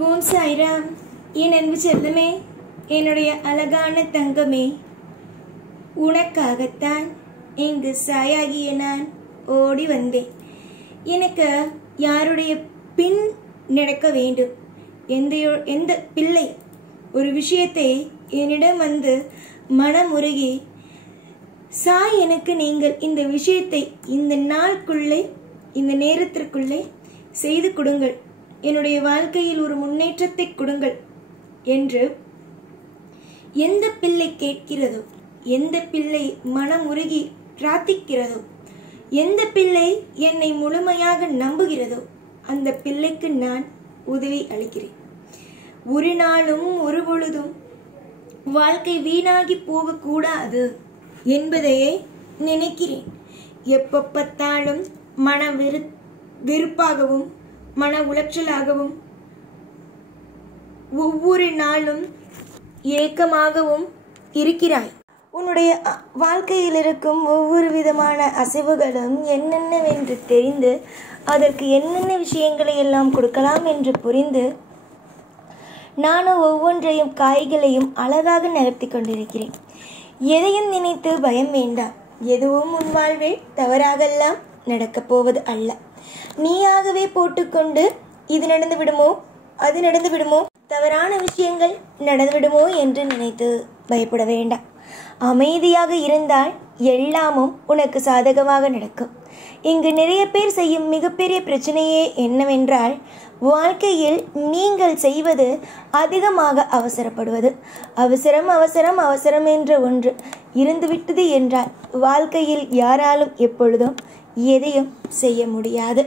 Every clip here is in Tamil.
ஓம் சாய்ராம். என் அன்பு செல்லமே, என்னுடைய அழகான தங்கமே, உனக்காகத்தான் இங்கு சாயாகிய நான் ஓடி வந்தேன். எனக்கு யாருடைய பின் நடக்க வேண்டும். எந்த பிள்ளை ஒரு விஷயத்தை என்னிடம் வந்து மனமுருகி, சாய், எனக்கு நீங்கள் இந்த விஷயத்தை இந்த நாளுக்குள்ளே இந்த நேரத்திற்குள்ளே செய்து கொடுங்கள், என்னுடைய வாழ்க்கையில் ஒரு முன்னேற்றத்தை கொடுங்கள் என்று எந்த பிள்ளை கேட்கிறதோ, எந்த பிள்ளை மனமுருகி பிரார்த்திக்கிறதோ, எந்த பிள்ளை என்னை முழுமையாக நம்புகிறதோ அந்த பிள்ளைக்கு நான் உதவி அளிக்கிறேன். ஒரு நாளும் ஒரு பொழுதும் வாழ்க்கை வீணாகி போகக்கூடாது என்பதையே நினைக்கிறேன். எப்ப பார்த்தாலும் வெறுப்பாகவும் மன உளைச்சலாகவும் ஒவ்வொரு நாளும் ஏக்கமாகவும் இருக்கிறாய். உன்னுடைய வாழ்க்கையில் இருக்கும் ஒவ்வொரு விதமான அசைவுகளும் என்னென்னவென்று தெரிந்து அதற்கு என்னென்ன விஷயங்களை எல்லாம் கொடுக்கலாம் என்று புரிந்து நானும் ஒவ்வொன்றையும் காய்களையும் அழகாக நகர்த்தி கொண்டிருக்கிறேன். எதையும் நினைத்து பயம் வேண்டாம். எதுவும் உன் வாழ்வில் தவறாகலாம் நடக்கப் போவது அல்ல. நீயாகவே போட்டுக்கொண்டு இது நடந்து விடுமோ, அது நடந்து விடுமோ, தவறான விஷயங்கள் நடந்து விடுமோ என்று நினைத்து பயப்பட வேண்டாம். அமைதியாக இருந்தால் எல்லாமும் உனக்கு சாதகமாக நடக்கும். இங்கு நிறைய பேர் செய்யும் மிகப்பெரிய பிரச்சனையே என்னவென்றால், வாழ்க்கையில் நீங்கள் செய்வது அதிகமாக அவசரப்படுவது. அவசரம் அவசரம் அவசரம் என்ற ஒன்று இருந்துவிட்டது என்றால் வாழ்க்கையில் யாராலும் எப்பொழுதும் எதையும் செய்ய முடியாது.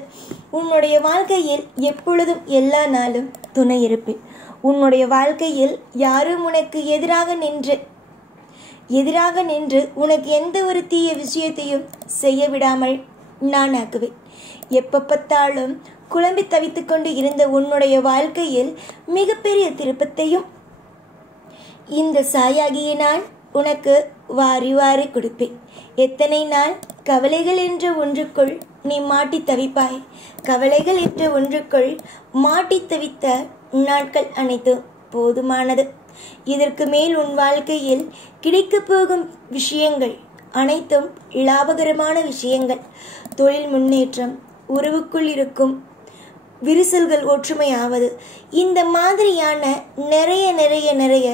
உன்னுடைய வாழ்க்கையில் எப்பொழுதும் எல்லா நாளும் துணை இருப்பேன். உன்னுடைய வாழ்க்கையில் யாரும் உனக்கு எதிராக நின்று உனக்கு எந்த ஒரு தீய விஷயத்தையும் செய்ய விடாமல் நான் ஆக்குவேன். எப்ப பார்த்தாலும் குழம்பி தவித்து கொண்டு இருந்த உன்னுடைய வாழ்க்கையில் மிகப்பெரிய திருப்பத்தையும் இந்த சாயாகிய நான் உனக்கு வாரி வாரி கொடுப்பேன். எத்தனை நாள் கவலைகள் என்ற ஒன்றுக்குள் நீ மாட்டி தவிப்பாய். கவலைகள் என்ற ஒன்றுக்குள் மாட்டி தவித்த நாட்கள் அனைத்தும் போதுமானது. இதற்கு மேல் உன் வாழ்க்கையில் கிடைக்கப் போகும் விஷயங்கள் அனைத்தும் லாபகரமான விஷயங்கள். தொழில் முன்னேற்றம், உறவுக்குள் இருக்கும் விரிசல்கள் ஒற்றுமையாவது, இந்த மாதிரியான நிறைய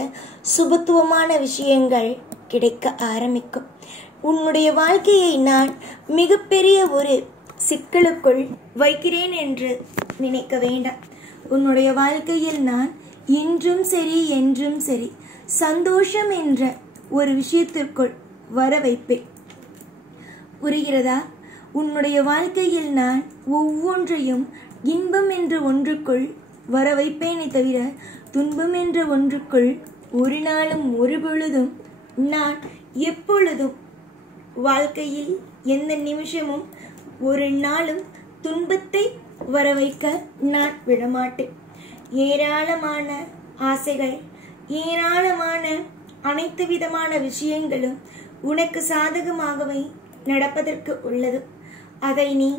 சுபத்துவமான விஷயங்கள் கிடைக்க ஆரம்பிக்கும். உன்னுடைய வாழ்க்கையை நான் மிகப்பெரிய ஒரு சிக்கலுக்குள் வைக்கிறேன் என்று நினைக்க வேண்டாம். உன்னுடைய வாழ்க்கையில் நான் இன்றும் சரி என்றும் சரி சந்தோஷம் என்ற ஒரு விஷயத்திற்குள் வர வைப்பேன். புரிகிறதா? உன்னுடைய வாழ்க்கையில் நான் ஒவ்வொன்றையும் இன்பம் என்ற ஒன்றுக்குள் வர வைப்பேனே தவிர துன்பம் என்ற ஒன்றுக்குள் ஒரு நாளும் ஒரு பொழுதும் நான் எப்பொழுதும் வாழ்க்கையில் எந்த நிமிஷமும் ஒரு நாளும் துன்பத்தை வர வைக்க நான் விடமாட்டேன். ஏராளமான ஆசைகள், ஏராளமான அனைத்து விதமான விஷயங்களும் உனக்கு சாதகமாகவே நடப்பதற்கு உள்ளது. அதை நீ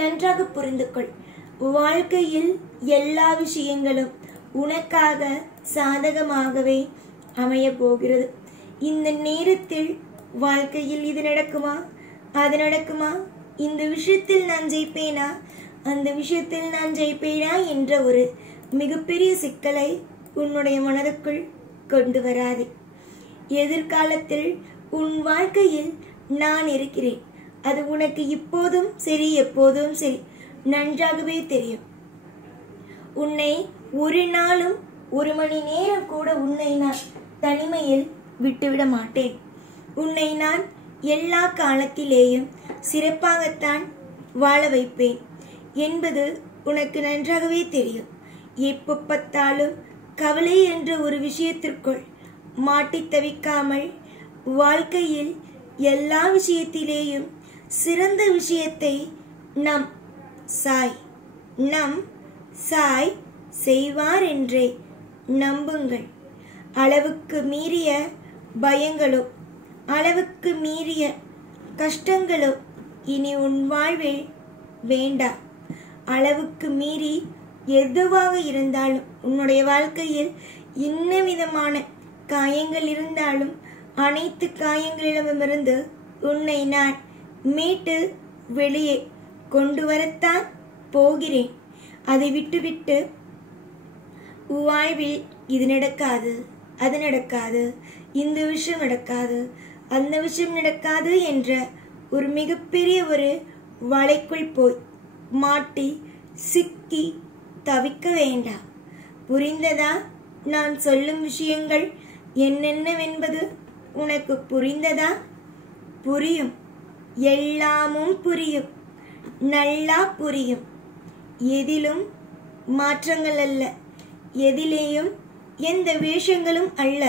நன்றாக புரிந்து கொள். வாழ்க்கையில் எல்லா விஷயங்களும் உனக்காக சாதகமாகவே அமைய போகிறது. இந்த நேரத்தில் வாழ்க்கையில் இது நடக்குமா, அது நடக்குமா, இந்த விஷயத்தில் நான் ஜெயிப்பேனா, அந்த விஷயத்தில் நான் ஜெயிப்பேனா என்ற ஒரு மிகப்பெரிய சிக்கலை உன்னுடைய மனதுக்குள் கொண்டு வராதே. எதிர்காலத்தில் உன் வாழ்க்கையில் நான் இருக்கிறேன். அது உனக்கு இப்போதும் சரி எப்போதும் சரி நன்றாகவே தெரியும். உன்னை ஒரு நாளும் ஒரு மணி நேரம் கூட உன்னை நான் தனிமையில் விட்டுவிட மாட்டேன். உன்னை நான் எல்லா காலத்திலேயும் சிறப்பாகத்தான் வாழ வைப்பேன் என்பது உனக்கு நன்றாகவே தெரியும். எப்ப பார்த்தாலும் கவலை என்ற ஒரு விஷயத்திற்குள் மாட்டி தவிக்காமல் வாழ்க்கையில் எல்லா விஷயத்திலேயும் சிறந்த விஷயத்தை நம் சாய் செய்வார் என்றே நம்புங்கள். அளவுக்கு மீறிய பயங்களோ, அளவுக்கு மீறிய கஷ்டங்களோ இனி உன் வாழ்வில் வேண்டாம். அளவுக்கு மீறி எதுவாக இருந்தாலும், உன்னுடைய வாழ்க்கையில் என்ன விதமான காயங்கள் இருந்தாலும் அனைத்து காயங்களிடமிருந்து உன்னை நான் மீட்டு வெளியே கொண்டு வரத்தான் போகிறேன். அதை விட்டுவிட்டு வாழ்வில் இது நடக்காது, அது நடக்காது, இந்த விஷயம் நடக்காது, அந்த விஷயம் நடக்காது என்ற ஒரு மிகப்பெரிய ஒரு வலைக்குள் போய் மாட்டி சிக்கி தவிக்க வேண்டாம். புரிந்ததா? நான் சொல்லும் விஷயங்கள் என்னென்னவென்பது உனக்கு புரிந்ததா? புரியும், எல்லாமும் புரியும், நல்லா புரியும். எதிலும் மாற்றங்கள் அல்ல, எதிலேயும் எந்த வேஷங்களும் அல்ல.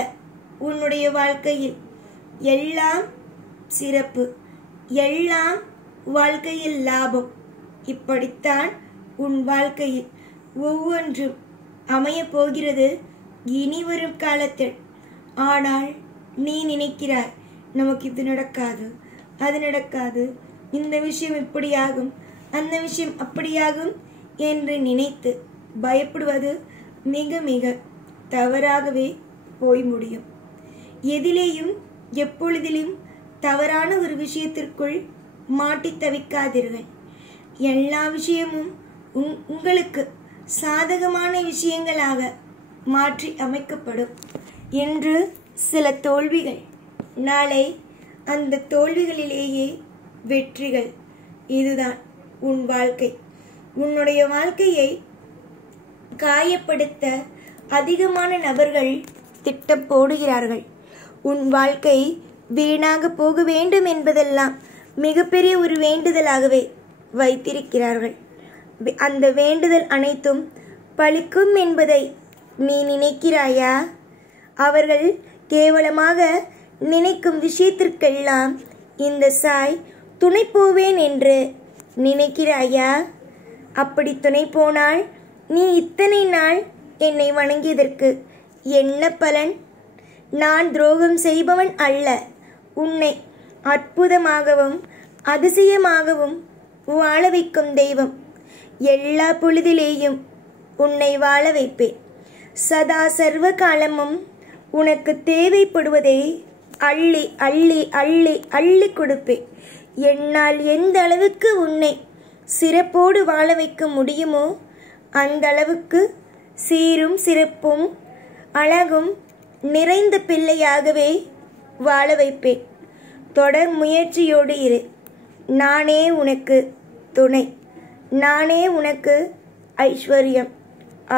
உன்னுடைய வாழ்க்கையில் எல்லாம் சிறப்பு, எல்லாம் வாழ்க்கையில் லாபம். இப்படித்தான் உன் வாழ்க்கையில் ஒவ்வொன்றும் அமையப் போகிறது இனி வரும் காலத்தில். ஆனால் நீ நினைக்கிறாய், நமக்கு இது நடக்காது, அது நடக்காது, இந்த விஷயம் இப்படியாகும், அந்த விஷயம் அப்படியாகும் என்று நினைத்து பயப்படுவது மிக மிக தவறாகவே போய் முடியும். எதிலேயும் எப்பொழுதிலும் தவறான ஒரு விஷயத்திற்குள் மாட்டி தவிக்காதீர்கள். எல்லா விஷயமும் உங்களுக்கு சாதகமான விஷயங்களாக மாற்றி அமைக்கப்படும். இன்று சில தோல்விகள், நாளை அந்த தோல்விகளிலேயே வெற்றிகள். இதுதான் உன் வாழ்க்கை. உன்னுடைய வாழ்க்கையை காயப்படுத்த அதிகமான நபர்கள் திட்டம் போடுகிறார்கள். உன் வாழ்க்கை வீணாக போக வேண்டும் என்பதெல்லாம் மிகப்பெரிய ஒரு வேண்டுதலாகவே வைத்திருக்கிறார்கள். அந்த வேண்டுதல் அனைத்தும் பலிக்கும் என்பதை நீ நினைக்கிறாயா? அவர்கள் கேவலமாக நினைக்கும் விஷயத்திற்கெல்லாம் இந்த சாய் துணை போவேன் என்று நினைக்கிறாயா? அப்படி துணை போனால் நீ இத்தனை நாள் என்னை வணங்கியதற்கு என்ன பலன்? நான் துரோகம் செய்பவன் அல்ல. உன்னை அற்புதமாகவும் அதிசயமாகவும் வாழ வைக்கும் தெய்வம். எல்லா பொழுதிலேயும் உன்னை வாழ வைப்பேன். சதா சர்வ காலமும் உனக்கு தேவைப்படுவதை அள்ளி அள்ளி அள்ளி அள்ளி கொடுப்பேன். என்னால் எந்த அளவுக்கு உன்னை சிறப்போடு வாழ வைக்க முடியுமோ அந்த அளவுக்கு சீரும் சிறப்பும் அழகும் நிறைந்த பிள்ளையாகவே வாழ வைப்பேன். தொடர் முயற்சியோடு இரு. நானே உனக்கு துணை, நானே உனக்கு ஐஸ்வர்யம்,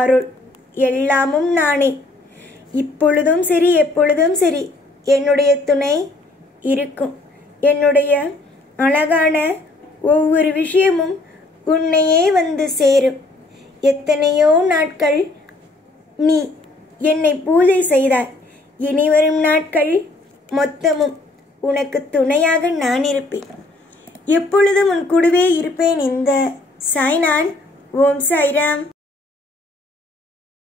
அருள், எல்லாமும் நானே. இப்பொழுதும் சரி, எப்பொழுதும் சரி என்னுடைய துணை இருக்கும். என்னுடைய அழகான ஒவ்வொரு விஷயமும் உன்னையே வந்து சேரும். எத்தனையோ நாட்கள் நீ என்னை பூஜை செய்தாய். இனி வரும் நாட்கள் மொத்தமும் உனக்கு துணையாக நான் இருப்பேன். எப்பொழுதும் உன் கூடவே இருப்பேன். இந்த சாய்நான். ஓம் சாய்ராம்.